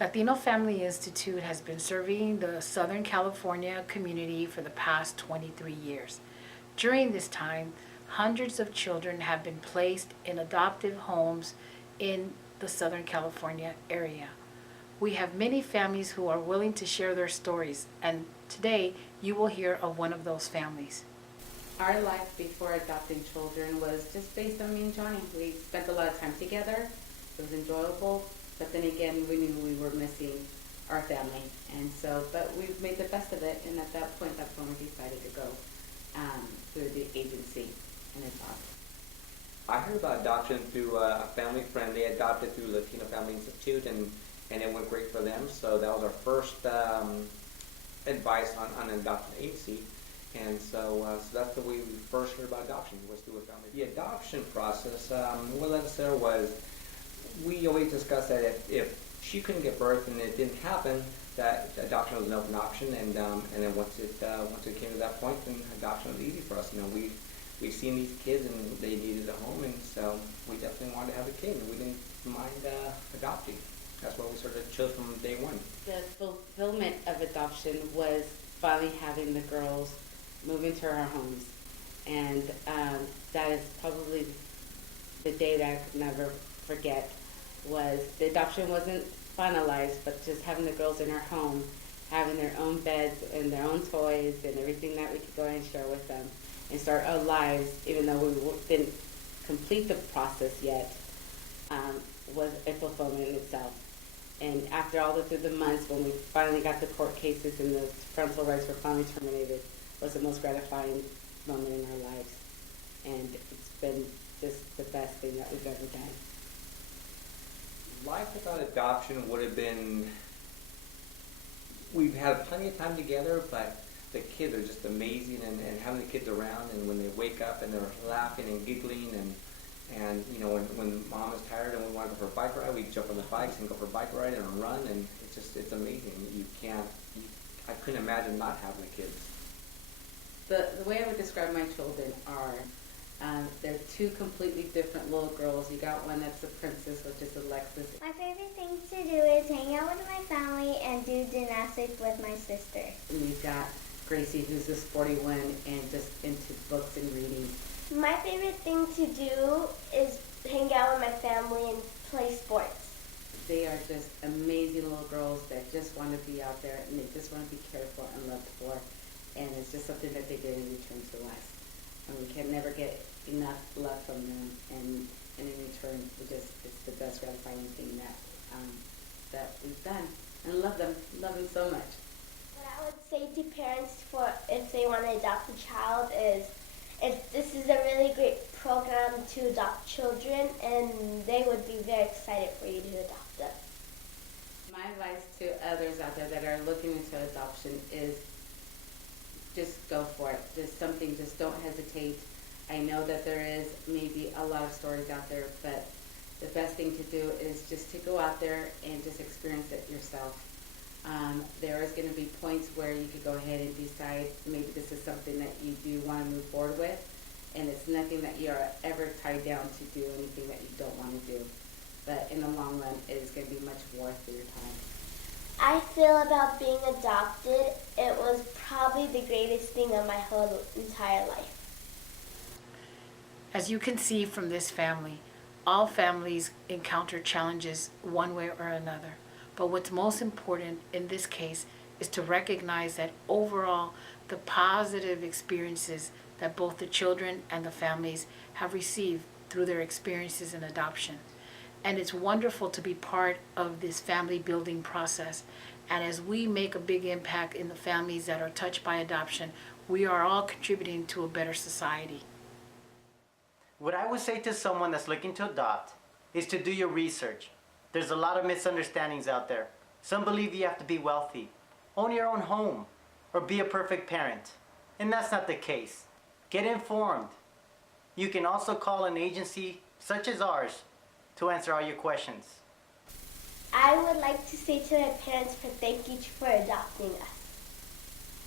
Latino Family Institute has been serving the Southern California community for the past 23 years. During this time, hundreds of children have been placed in adoptive homes in the Southern California area. We have many families who are willing to share their stories, and today you will hear of one of those families. Our life before adopting children was just based on me and Johnny. We spent a lot of time together. It was enjoyable, but then again, we knew we were missing our family. And so, but we've made the best of it, and at that point, that's when we decided to go through the agency and adopt. I heard about adoption through a family friend. They adopted through Latino Family Institute, and it went great for them. So that was our first advice on an adoption agency. And so that's the way we first heard about adoption, was through a family. The adoption process, what led us there was, we always discussed that if she couldn't give birth and it didn't happen, that adoption was an open option, and then once it came to that point, then adoption was easy for us. You know, we've seen these kids and they needed a home, and so we definitely wanted to have a kid, and we didn't mind adopting. That's what we sort of chose from day one. The fulfillment of adoption was finally having the girls move into our homes, and that is probably the day that I could never forget. Was the adoption wasn't finalized, but just having the girls in our home, having their own beds and their own toys and everything that we could go and share with them and start our lives, even though we didn't complete the process yet, was a fulfillment in itself. And after all through the months, when we finally got the court cases and the parental rights were finally terminated, was the most gratifying moment in our lives. And it's been just the best thing that we've ever done. Life without adoption would have been, we've had plenty of time together, but the kids are just amazing, and having the kids around, and when they wake up and they're laughing and giggling, and you know, when mom is tired and we want to go for a bike ride, we jump on the bikes and go for a bike ride and a run, and it's amazing. I couldn't imagine not having the kids. The way I would describe my children are, they're two completely different little girls. You got one that's a princess, which is Alexis. My favorite thing to do is hang out with my family and do gymnastics with my sister. And we've got Gracie, who's a sporty one and just into books and reading. My favorite thing to do is hang out with my family and play sports. They are just amazing little girls that just want to be out there, and they just want to be cared for and loved for. And it's just something that they did in return to us. And we can never get enough love from them, and in return, it's the best gratifying thing that we've done. And love them so much. What I would say to parents for if they want to adopt a child is, this is a really great program to adopt children, and they would be very excited for you to adopt them. My advice to others out there that are looking into adoption is just go for it. Just don't hesitate. I know that there is maybe a lot of stories out there, but the best thing to do is just to go out there and just experience it yourself. There is going to be points where you could go ahead and decide maybe this is something that you do want to move forward with, and it's nothing that you are ever tied down to do anything that you don't want to do. But in the long run, it is going to be much worth your time. I feel about being adopted, it was probably the greatest thing of my whole entire life. As you can see from this family, all families encounter challenges one way or another. But what's most important in this case is to recognize that overall, the positive experiences that both the children and the families have received through their experiences in adoption. And it's wonderful to be part of this family building process. And as we make a big impact in the families that are touched by adoption, we are all contributing to a better society. What I would say to someone that's looking to adopt is to do your research. There's a lot of misunderstandings out there. Some believe you have to be wealthy, own your own home, or be a perfect parent. And that's not the case. Get informed. You can also call an agency such as ours to answer all your questions. I would like to say to my parents thank you for adopting us.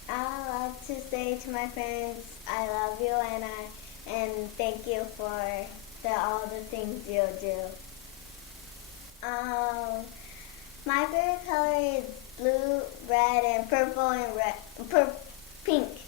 I would love to say to my parents, I love you, and I and thank you for all the things you do. My favorite color is blue, red, and purple and red, pink.